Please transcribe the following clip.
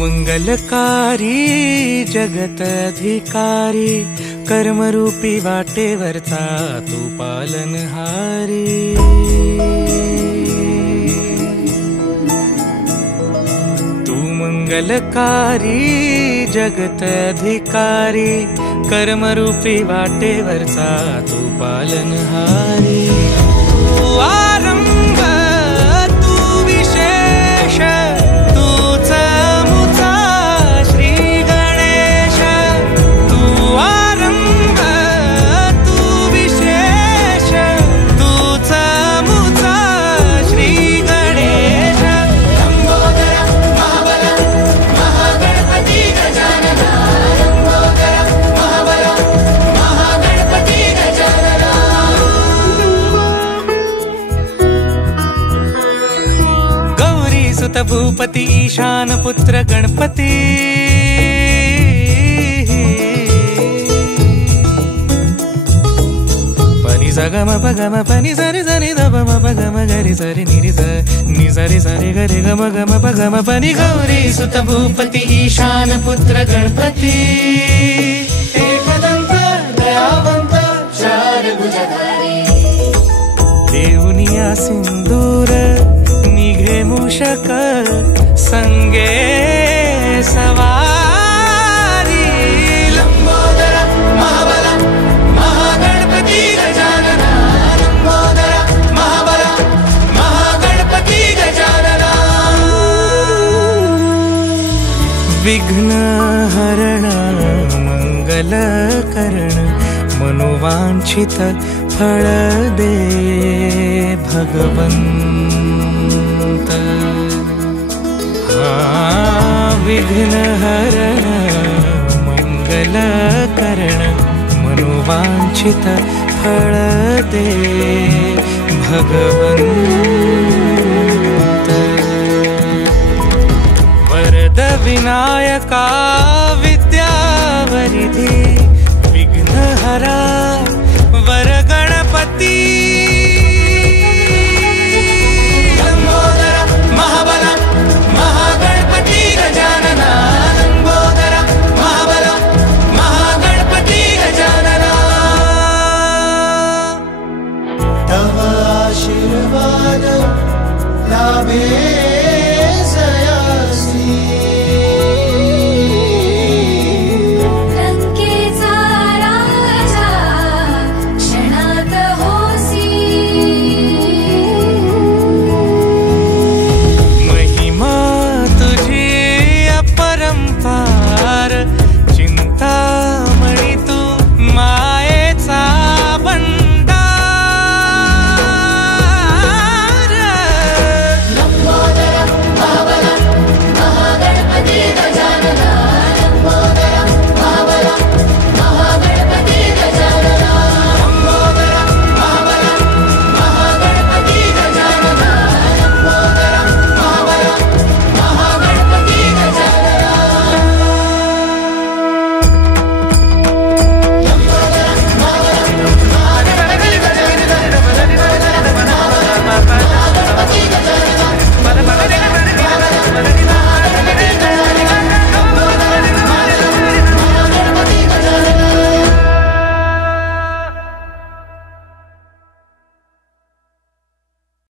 मंगलकारी जगत अधिकारी कर्मरूपी वाटेवरचा तू पालनहारी। तू मंगलकारी जगत अधिकारी कर्मरूपी वाटेवरचा तू पालनहारी। तू आरंभ तू विशेष तूच मुचा श्री गणेश। तू आरंभ तू विशेष तूच मुचा श्री गणेश। लंबोदर महाबल महागणपती गजानना। लंबोदर महाबल महागणपती गजानना। गौरी सुत भूपती ईशान पुत्र गणपती। पनि सगम पगम पनि सरि सरि ध म पगम गरि सरि नि सरि सरि गरि गम गम पगम पनि। गौरी सुत भूपती ईशान पुत्र गणपती। एकदंत दयावंत चार भुजधारी। देऊनिया सिंदूर निघे मूषक संगे सवारी। लंबोदर महाबल महागणपती गजानना। लंबोदर महाबल महागणपती गजानना। विघ्न हरण मंगल करण मनोवांछित फळ दे भगवंत। विघ्न हरण मंगल करण मनोवांछित फळ दे भगवंत। वरद विनायका विद्यावरिधी विघ्नहरा